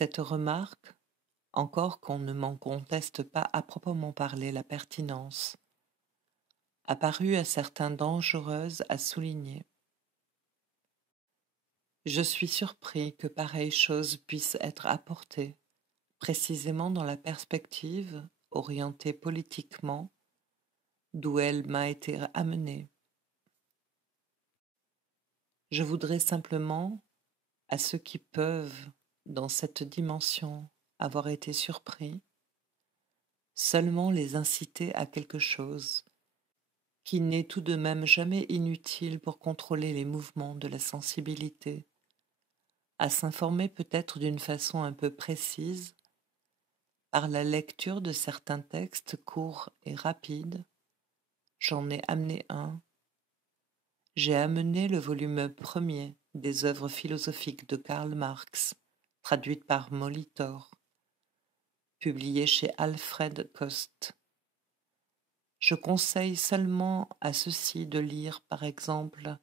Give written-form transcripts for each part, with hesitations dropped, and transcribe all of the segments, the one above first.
Cette remarque, encore qu'on ne m'en conteste pas à proprement parler la pertinence, a paru à certains dangereuse à souligner. Je suis surpris que pareille chose puisse être apportée, précisément dans la perspective, orientée politiquement, d'où elle m'a été amenée. Je voudrais simplement, à ceux qui peuvent, dans cette dimension, avoir été surpris, seulement les inciter à quelque chose qui n'est tout de même jamais inutile pour contrôler les mouvements de la sensibilité, à s'informer peut-être d'une façon un peu précise par la lecture de certains textes courts et rapides. J'en ai amené un. J'ai amené le volume premier des œuvres philosophiques de Karl Marx, traduites par Molitor, publié chez Alfred Kost. Je conseille seulement à ceux-ci de lire, par exemple,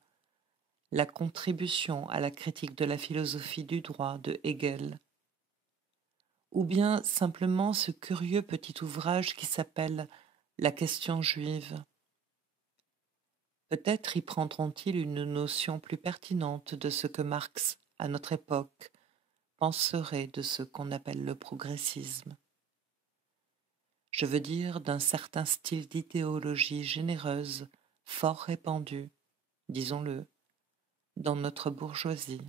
la contribution à la critique de la philosophie du droit de Hegel, ou bien simplement ce curieux petit ouvrage qui s'appelle La question juive. Peut-être y prendront-ils une notion plus pertinente de ce que Marx, à notre époque, penserait de ce qu'on appelle le progressisme. Je veux dire d'un certain style d'idéologie généreuse, fort répandu, disons-le, dans notre bourgeoisie.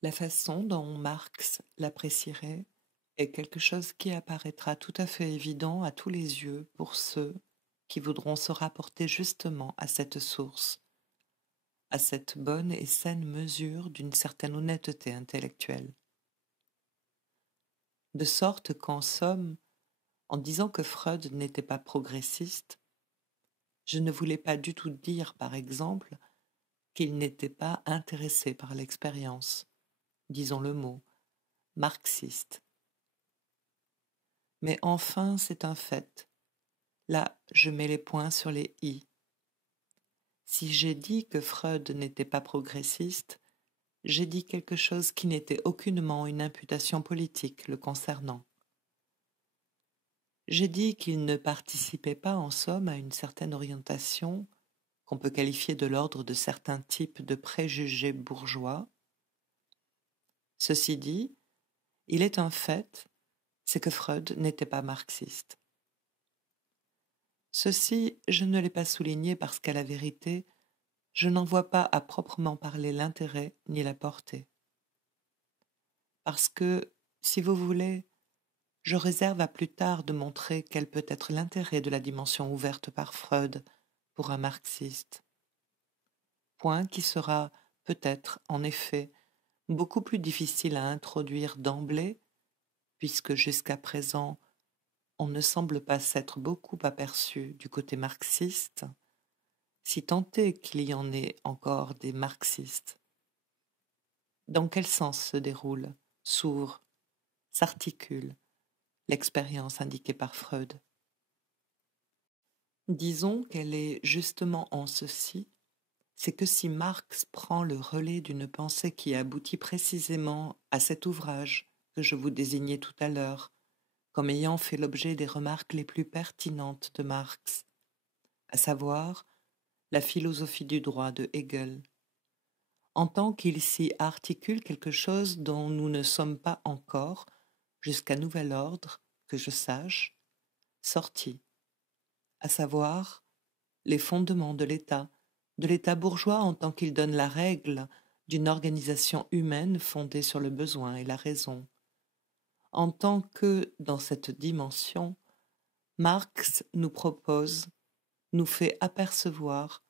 La façon dont Marx l'apprécierait est quelque chose qui apparaîtra tout à fait évident à tous les yeux pour ceux qui voudront se rapporter justement à cette source, à cette bonne et saine mesure d'une certaine honnêteté intellectuelle. De sorte qu'en somme, en disant que Freud n'était pas progressiste, je ne voulais pas du tout dire, par exemple, qu'il n'était pas intéressé par l'expérience, disons le mot, marxiste. Mais enfin, c'est un fait. Là, je mets les points sur les i. Si j'ai dit que Freud n'était pas progressiste, j'ai dit quelque chose qui n'était aucunement une imputation politique le concernant. J'ai dit qu'il ne participait pas en somme à une certaine orientation qu'on peut qualifier de l'ordre de certains types de préjugés bourgeois. Ceci dit, il est un fait, c'est que Freud n'était pas marxiste. Ceci, je ne l'ai pas souligné parce qu'à la vérité, je n'en vois pas à proprement parler l'intérêt ni la portée. Parce que, si vous voulez, je réserve à plus tard de montrer quel peut être l'intérêt de la dimension ouverte par Freud pour un marxiste. Point qui sera peut-être, en effet, beaucoup plus difficile à introduire d'emblée, puisque jusqu'à présent, on ne semble pas s'être beaucoup aperçu du côté marxiste, si tant est qu'il y en ait encore des marxistes. Dans quel sens se déroule, s'ouvre, s'articule l'expérience indiquée par Freud? Disons qu'elle est justement en ceci, c'est que si Marx prend le relais d'une pensée qui aboutit précisément à cet ouvrage que je vous désignais tout à l'heure, comme ayant fait l'objet des remarques les plus pertinentes de Marx, à savoir la philosophie du droit de Hegel, en tant qu'il s'y articule quelque chose dont nous ne sommes pas encore, jusqu'à nouvel ordre, que je sache, sortis, à savoir les fondements de l'État bourgeois en tant qu'il donne la règle d'une organisation humaine fondée sur le besoin et la raison, en tant que, dans cette dimension, Marx nous propose, nous fait apercevoir,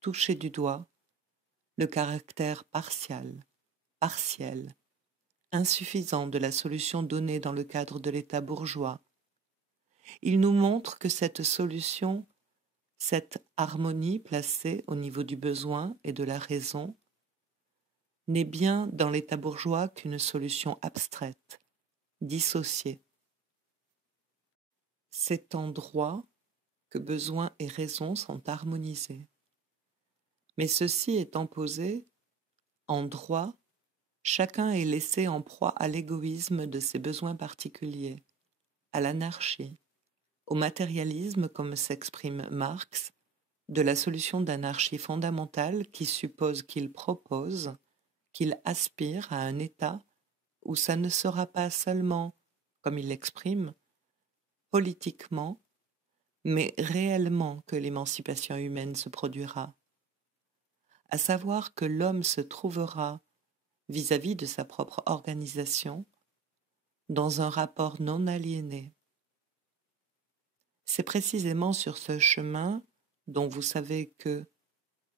toucher du doigt, le caractère partiel, insuffisant de la solution donnée dans le cadre de l'État bourgeois. Il nous montre que cette solution, cette harmonie placée au niveau du besoin et de la raison, n'est bien dans l'État bourgeois qu'une solution abstraite, dissociée. C'est en droit que besoin et raison sont harmonisés. Mais ceci étant posé, en droit, chacun est laissé en proie à l'égoïsme de ses besoins particuliers, à l'anarchie, au matérialisme comme s'exprime Marx, de la solution d'anarchie fondamentale qui suppose qu'il propose, qu'il aspire à un état où ça ne sera pas seulement, comme il l'exprime, politiquement, mais réellement que l'émancipation humaine se produira, à savoir que l'homme se trouvera, vis-à-vis de sa propre organisation, dans un rapport non aliéné. C'est précisément sur ce chemin dont vous savez que,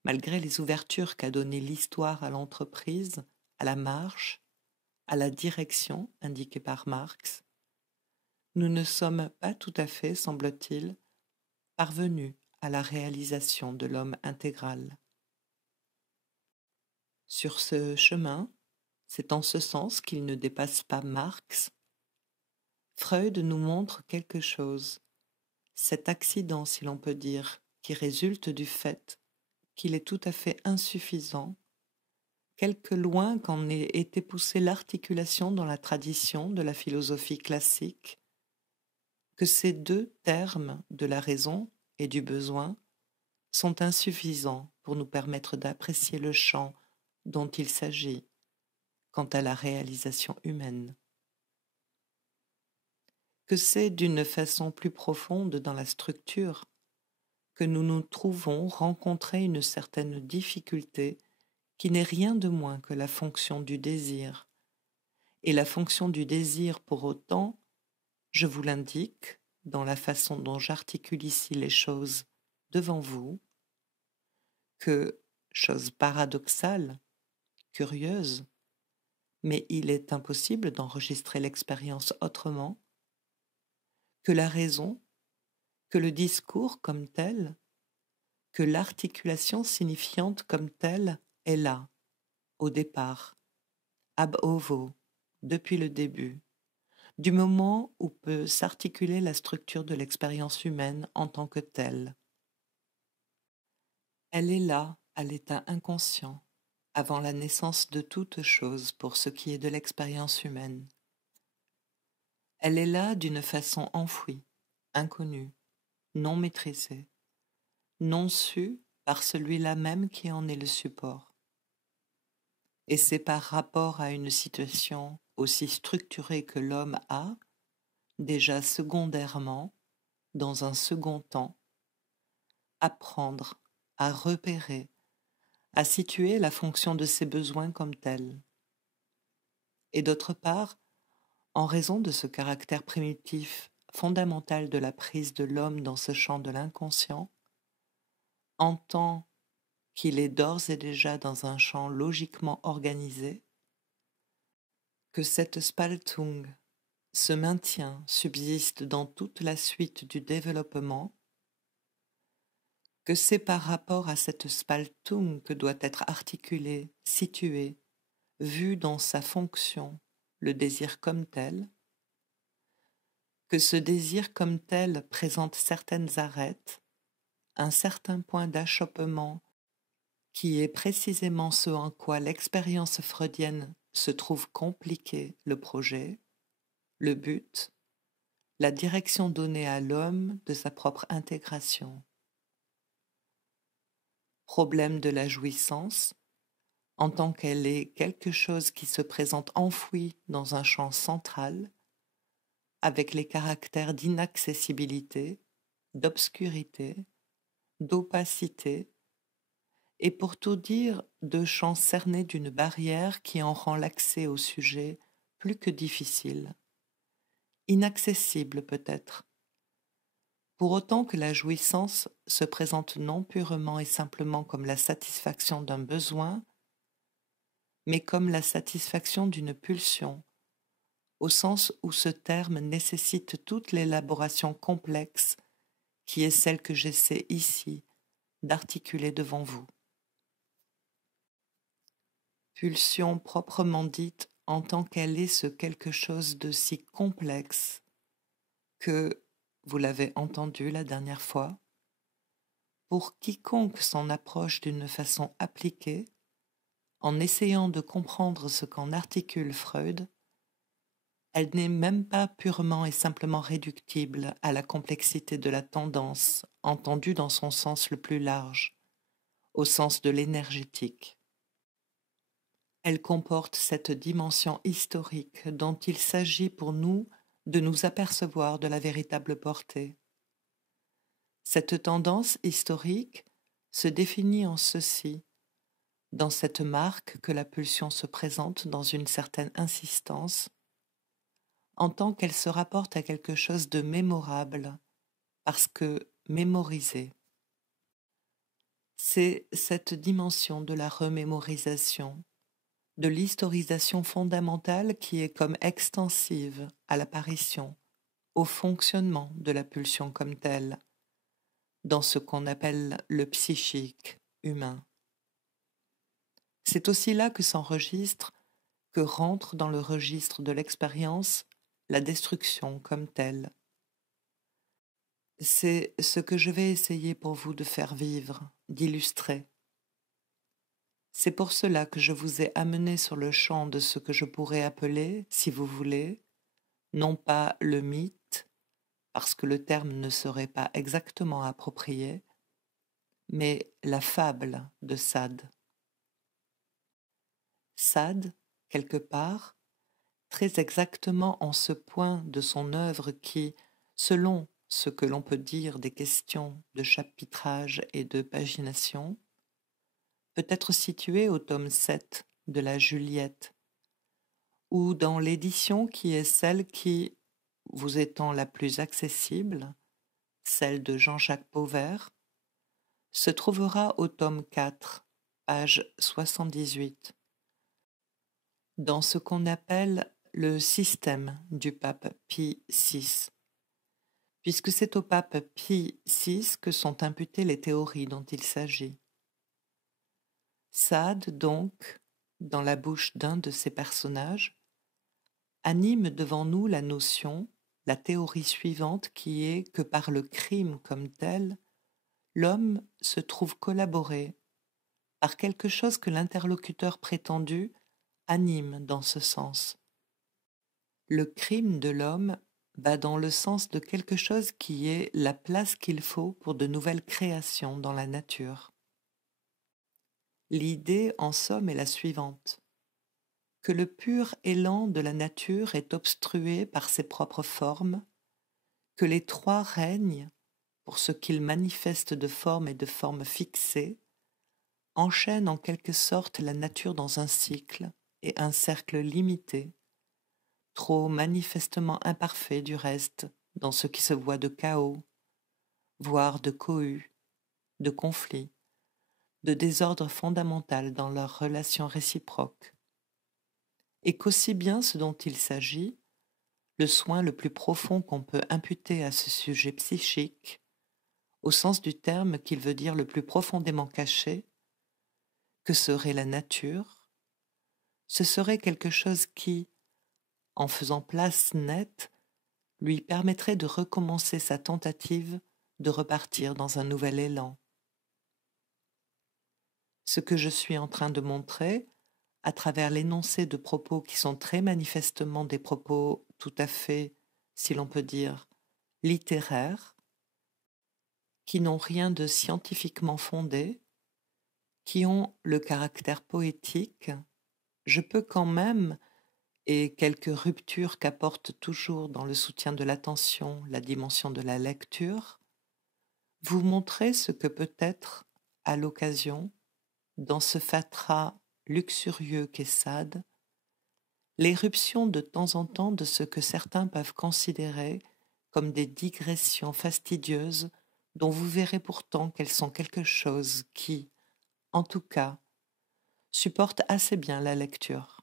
malgré les ouvertures qu'a données l'histoire à l'entreprise, à la marche, à la direction indiquée par Marx, nous ne sommes pas tout à fait, semble-t-il, parvenus à la réalisation de l'homme intégral. Sur ce chemin, c'est en ce sens qu'il ne dépasse pas Marx. Freud nous montre quelque chose, cet accident, si l'on peut dire, qui résulte du fait qu'il est tout à fait insuffisant, quelque loin qu'en ait été poussée l'articulation dans la tradition de la philosophie classique, que ces deux termes de la raison et du besoin sont insuffisants pour nous permettre d'apprécier le champ dont il s'agit quant à la réalisation humaine. Que c'est d'une façon plus profonde dans la structure que nous nous trouvons rencontrer une certaine difficulté qui n'est rien de moins que la fonction du désir. Et la fonction du désir, pour autant, je vous l'indique dans la façon dont j'articule ici les choses devant vous, que, chose paradoxale, curieuse, mais il est impossible d'enregistrer l'expérience autrement, que la raison, que le discours comme tel, que l'articulation signifiante comme telle est là, au départ, ab ovo, depuis le début, du moment où peut s'articuler la structure de l'expérience humaine en tant que telle. Elle est là, à l'état inconscient, avant la naissance de toute chose pour ce qui est de l'expérience humaine. Elle est là d'une façon enfouie, inconnue, non maîtrisée, non sue par celui-là même qui en est le support. Et c'est par rapport à une situation aussi structurée que l'homme a, déjà secondairement, dans un second temps, apprendre à repérer, à situer la fonction de ses besoins comme telle. Et d'autre part, en raison de ce caractère primitif fondamental de la prise de l'homme dans ce champ de l'inconscient, en tant qu'il est d'ores et déjà dans un champ logiquement organisé, que cette Spaltung se maintient, subsiste dans toute la suite du développement, que c'est par rapport à cette Spaltung que doit être articulé, situé, vu dans sa fonction, le désir comme tel, que ce désir comme tel présente certaines arêtes, un certain point d'achoppement qui est précisément ce en quoi l'expérience freudienne se trouve compliquer le projet, le but, la direction donnée à l'homme de sa propre intégration. Problème de la jouissance, en tant qu'elle est quelque chose qui se présente enfoui dans un champ central, avec les caractères d'inaccessibilité, d'obscurité, d'opacité, et pour tout dire, de champs cernés d'une barrière qui en rend l'accès au sujet plus que difficile, inaccessible peut-être, pour autant que la jouissance se présente non purement et simplement comme la satisfaction d'un besoin, mais comme la satisfaction d'une pulsion, au sens où ce terme nécessite toute l'élaboration complexe qui est celle que j'essaie ici d'articuler devant vous. Pulsion proprement dite en tant qu'elle est ce quelque chose de si complexe que, vous l'avez entendu la dernière fois, pour quiconque s'en approche d'une façon appliquée, en essayant de comprendre ce qu'en articule Freud, elle n'est même pas purement et simplement réductible à la complexité de la tendance entendue dans son sens le plus large, au sens de l'énergétique. Elle comporte cette dimension historique dont il s'agit pour nous de nous apercevoir de la véritable portée. Cette tendance historique se définit en ceci, dans cette marque que la pulsion se présente dans une certaine insistance, en tant qu'elle se rapporte à quelque chose de mémorable, parce que mémorisé. C'est cette dimension de la remémorisation, de l'historisation fondamentale qui est comme extensive à l'apparition, au fonctionnement de la pulsion comme telle, dans ce qu'on appelle le psychique humain. C'est aussi là que s'enregistre, que rentre dans le registre de l'expérience la destruction comme telle. C'est ce que je vais essayer pour vous de faire vivre, d'illustrer. C'est pour cela que je vous ai amené sur le champ de ce que je pourrais appeler, si vous voulez, non pas le mythe, parce que le terme ne serait pas exactement approprié, mais la fable de Sade. Sade, quelque part, très exactement en ce point de son œuvre qui, selon ce que l'on peut dire des questions de chapitrage et de pagination, peut être situé au tome 7 de la Juliette, ou dans l'édition qui est celle qui, vous étant la plus accessible, celle de Jean-Jacques Pauvert, se trouvera au tome 4, page 78, dans ce qu'on appelle le système du pape Pie VI, puisque c'est au pape Pie VI que sont imputées les théories dont il s'agit. Sade, donc, dans la bouche d'un de ses personnages, anime devant nous la notion, la théorie suivante qui est que par le crime comme tel, l'homme se trouve collaboré par quelque chose que l'interlocuteur prétendu anime dans ce sens. Le crime de l'homme va dans le sens de quelque chose qui est la place qu'il faut pour de nouvelles créations dans la nature. L'idée, en somme, est la suivante, que le pur élan de la nature est obstrué par ses propres formes, que les trois règnes, pour ce qu'ils manifestent de forme et de forme fixées, enchaînent en quelque sorte la nature dans un cycle et un cercle limité, trop manifestement imparfait du reste dans ce qui se voit de chaos, voire de cohue, de conflit, de désordre fondamental dans leurs relations réciproques, et qu'aussi bien ce dont il s'agit, le soin le plus profond qu'on peut imputer à ce sujet psychique, au sens du terme qu'il veut dire le plus profondément caché, que serait la nature, ce serait quelque chose qui, en faisant place nette, lui permettrait de recommencer sa tentative de repartir dans un nouvel élan. Ce que je suis en train de montrer, à travers l'énoncé de propos qui sont très manifestement des propos tout à fait, si l'on peut dire, littéraires, qui n'ont rien de scientifiquement fondé, qui ont le caractère poétique, je peux quand même, et quelques ruptures qu'apporte toujours dans le soutien de l'attention la dimension de la lecture, vous montrer ce que peut être, à l'occasion, dans ce fatras luxurieux qu'est Sade, l'éruption de temps en temps de ce que certains peuvent considérer comme des digressions fastidieuses dont vous verrez pourtant qu'elles sont quelque chose qui, en tout cas, supporte assez bien la lecture.